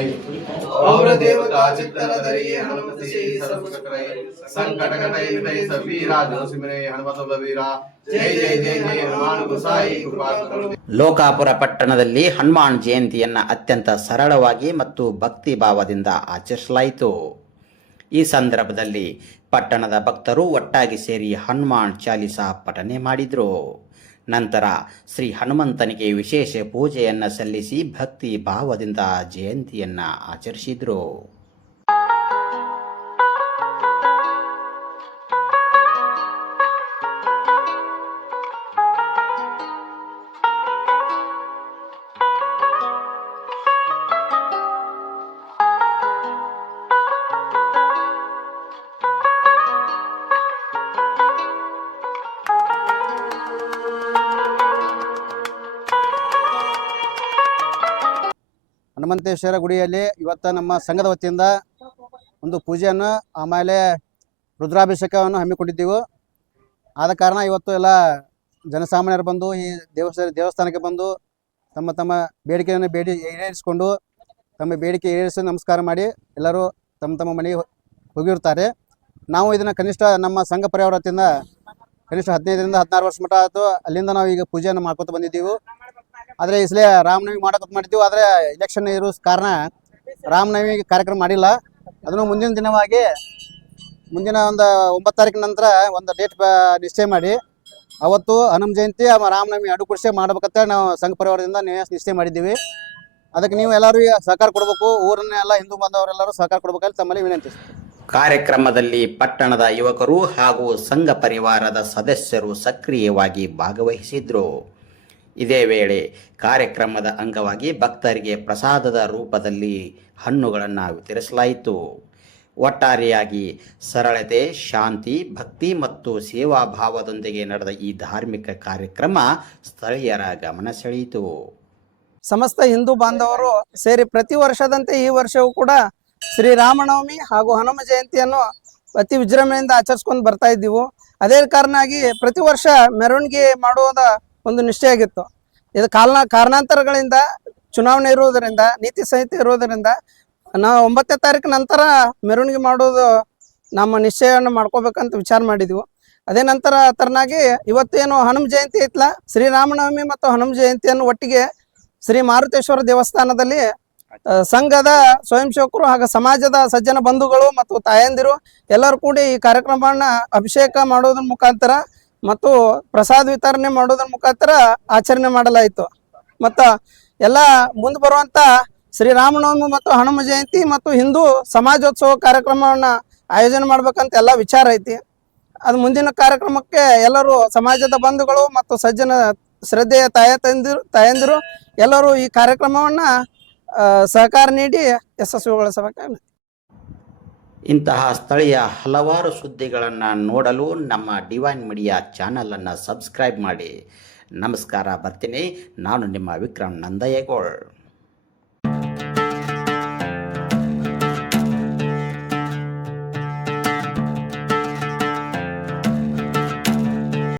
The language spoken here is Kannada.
और देवता चित्तनधरिये हनुमत से सब सुख रहे संकट कटे मिटे सब वीरा जो सिमरे हनुमत बलवीरा जय जय जय जय हनुमान गोसाई कृपा करो. ಲೋಕಾಪುರ ಪಟ್ಟಣದಲ್ಲಿ ಹನುಮಾನ್ ಜಯಂತಿಯನ್ನು ಅತ್ಯಂತ ಸರಳವಾಗಿ ಮತ್ತು ಭಕ್ತಿ ಭಾವದಿಂದ ಆಚರಿಸಲಾಯಿತು. ಈ ಸಂದರ್ಭದಲ್ಲಿ ಪಟ್ಟಣದ ಭಕ್ತರು ಒಟ್ಟಾಗಿ ಸೇರಿ ಹನುಮಾನ್ ಚಾಲಿಸಾ ಪಠನೆ ಮಾಡಿದರು. ನಂತರ ಶ್ರೀ ಹನುಮಂತನಿಗೆ ವಿಶೇಷ ಪೂಜೆಯನ್ನು ಸಲ್ಲಿಸಿ ಭಕ್ತಿ ಭಾವದಿಂದ ಜಯಂತಿಯನ್ನು ಆಚರಿಸಿದರು. ಹನುಮಂತೇಶ್ವರ ಗುಡಿಯಲ್ಲಿ ಇವತ್ತು ನಮ್ಮ ಸಂಘದ ವತಿಯಿಂದ ಒಂದು ಪೂಜೆಯನ್ನು ಆಮೇಲೆ ರುದ್ರಾಭಿಷೇಕವನ್ನು ಹಮ್ಮಿಕೊಂಡಿದ್ದೆವು. ಆದ ಕಾರಣ ಇವತ್ತು ಎಲ್ಲ ಜನಸಾಮಾನ್ಯರು ಬಂದು ಈ ದೇವಸ್ಥಾನಕ್ಕೆ ಬಂದು ತಮ್ಮ ತಮ್ಮ ಬೇಡಿಕೆಯನ್ನು ಈಡೇರಿಸಿಕೊಂಡು ತಮ್ಮ ಬೇಡಿಕೆ ಈಡೇರಿಸಿ ನಮಸ್ಕಾರ ಮಾಡಿ ಎಲ್ಲರೂ ತಮ್ಮ ತಮ್ಮ ಮನೆಗೆ ಹೋಗಿರ್ತಾರೆ. ನಾವು ಇದನ್ನು ಕನಿಷ್ಠ ನಮ್ಮ ಸಂಘ ಪರಿವಾರ ವತಿಯಿಂದ ಕನಿಷ್ಠ 15ರಿಂದ 16 ವರ್ಷ ಮಟ್ಟ ಆಯಿತು. ಅಲ್ಲಿಂದ ನಾವು ಈಗ ಪೂಜೆಯನ್ನು ಮಾಡ್ಕೊತ ಬಂದಿದ್ದೀವಿ. ಆದರೆ ಈ ಸಲ ರಾಮನವಮಿ ಮಾಡೋಕೆ ಮಾಡಿದ್ದೀವಿ. ಆದರೆ ಇಲೆಕ್ಷನ್ ಇರೋ ಕಾರಣ ರಾಮನವಮಿ ಕಾರ್ಯಕ್ರಮ ಮಾಡಿಲ್ಲ. ಅದನ್ನು ಮುಂದಿನ ದಿನವಾಗಿ ಮುಂದಿನ ಒಂದು 9 ತಾರೀಕಿನ ನಂತರ ಒಂದು ಡೇಟ್ ನಿಶ್ಚಯ ಮಾಡಿ ಅವತ್ತು ಹನುಮ ಜಯಂತಿ ರಾಮನವಮಿ ಎರಡು ಕೂಡಿಸಿ ಮಾಡ್ಬೇಕಂತ ನಾವು ಸಂಘ ಪರಿವಾರದಿಂದ ನಿಶ್ಚಯ ಮಾಡಿದ್ದೀವಿ. ಅದಕ್ಕೆ ನೀವು ಎಲ್ಲರೂ ಸಹಕಾರ ಕೊಡಬೇಕು. ಊರನ್ನೆಲ್ಲ ಹಿಂದೂ ಬಾಂಧವರೆಲ್ಲರೂ ಸಹಕಾರ ಕೊಡಬೇಕಂತ ತಮ್ಮಲ್ಲಿ ವಿನಂತಿ. ಕಾರ್ಯಕ್ರಮದಲ್ಲಿ ಪಟ್ಟಣದ ಯುವಕರು ಹಾಗೂ ಸಂಘ ಪರಿವಾರದ ಸದಸ್ಯರು ಸಕ್ರಿಯವಾಗಿ ಭಾಗವಹಿಸಿದ್ರು. ಇದೇ ವೇಳೆ ಕಾರ್ಯಕ್ರಮದ ಅಂಗವಾಗಿ ಭಕ್ತರಿಗೆ ಪ್ರಸಾದದ ರೂಪದಲ್ಲಿ ಹಣ್ಣುಗಳನ್ನು ವಿತರಿಸಲಾಯಿತು. ಒಟ್ಟಾರೆಯಾಗಿ ಸರಳತೆ, ಶಾಂತಿ, ಭಕ್ತಿ ಮತ್ತು ಸೇವಾ ಭಾವದೊಂದಿಗೆ ನಡೆದ ಈ ಧಾರ್ಮಿಕ ಕಾರ್ಯಕ್ರಮ ಸ್ಥಳೀಯರ ಗಮನ ಸೆಳೆಯಿತು. ಸಮಸ್ತ ಹಿಂದೂ ಬಾಂಧವರು ಸೇರಿ ಪ್ರತಿ ವರ್ಷದಂತೆ ಈ ವರ್ಷವೂ ಕೂಡ ಶ್ರೀರಾಮನವಮಿ ಹಾಗೂ ಹನುಮ ಜಯಂತಿಯನ್ನು ಅತಿ ವಿಜೃಂಭಣೆಯಿಂದ ಆಚರಿಸ್ಕೊಂಡು ಬರ್ತಾ ಇದ್ದೀವಿ. ಅದೇ ಕಾರಣವಾಗಿ ಪ್ರತಿ ವರ್ಷ ಮೆರವಣಿಗೆ ಮಾಡುವುದ ಒಂದು ನಿಶ್ಚಯ ಆಗಿತ್ತು. ಇದು ಕಾರಣಾಂತರಗಳಿಂದ ಚುನಾವಣೆ ಇರುವುದರಿಂದ, ನೀತಿ ಸಂಹಿತೆ ಇರುವುದರಿಂದ ನಾವು 9ನೇ ತಾರೀಕು ನಂತರ ಮೆರವಣಿಗೆ ಮಾಡೋದು ನಮ್ಮ ನಿಶ್ಚಯವನ್ನು ಮಾಡ್ಕೋಬೇಕಂತ ವಿಚಾರ ಮಾಡಿದ್ವಿ. ಅದೇ ನಂತರ ತರನಾಗಿ ಇವತ್ತೇನು ಹನುಮ ಜಯಂತಿ ಐತಲ್ಲ, ಶ್ರೀರಾಮನವಮಿ ಮತ್ತು ಹನುಮ ಜಯಂತಿಯನ್ನು ಒಟ್ಟಿಗೆ ಶ್ರೀ ಮಾರುತೇಶ್ವರ ದೇವಸ್ಥಾನದಲ್ಲಿ ಸಂಘದ ಸ್ವಯಂ ಸೇವಕರು ಹಾಗೂ ಸಮಾಜದ ಸಜ್ಜನ ಬಂಧುಗಳು ಮತ್ತು ತಾಯಂದಿರು ಎಲ್ಲರೂ ಕೂಡಿ ಈ ಕಾರ್ಯಕ್ರಮವನ್ನು ಅಭಿಷೇಕ ಮಾಡೋದ್ರ ಮುಖಾಂತರ ಮತ್ತು ಪ್ರಸಾದ ವಿತರಣೆ ಮಾಡೋದ್ರ ಮುಖಾಂತರ ಆಚರಣೆ ಮಾಡಲಾಯಿತು. ಮತ್ತು ಎಲ್ಲ ಮುಂದೆ ಬರುವಂಥ ಶ್ರೀರಾಮನವಮಿ ಮತ್ತು ಹನುಮ ಜಯಂತಿ ಮತ್ತು ಹಿಂದೂ ಸಮಾಜೋತ್ಸವ ಕಾರ್ಯಕ್ರಮವನ್ನು ಆಯೋಜನೆ ಮಾಡ್ಬೇಕಂತ ಎಲ್ಲ ವಿಚಾರ ಐತಿ. ಅದು ಮುಂದಿನ ಕಾರ್ಯಕ್ರಮಕ್ಕೆ ಎಲ್ಲರೂ ಸಮಾಜದ ಬಂಧುಗಳು ಮತ್ತು ಸಜ್ಜನ ಶ್ರದ್ಧೆಯ ತಾಯಂದಿರು ಎಲ್ಲರೂ ಈ ಕಾರ್ಯಕ್ರಮವನ್ನು ಸಹಕಾರ ನೀಡಿ ಯಶಸ್ವಿಗೊಳಿಸಬೇಕು. ಇಂತಹ ಸ್ಥಳೀಯ ಹಲವಾರು ಸುದ್ದಿಗಳನ್ನು ನೋಡಲು ನಮ್ಮ ಡಿವೈನ್ ಮೀಡಿಯಾ ಚಾನಲನ್ನು ಸಬ್ಸ್ಕ್ರೈಬ್ ಮಾಡಿ. ನಮಸ್ಕಾರ. ಬರ್ತೀನಿ. ನಾನು ನಿಮ್ಮ ವಿಕ್ರಮ್ ನಂದಯ್ಯಗೋಳ್.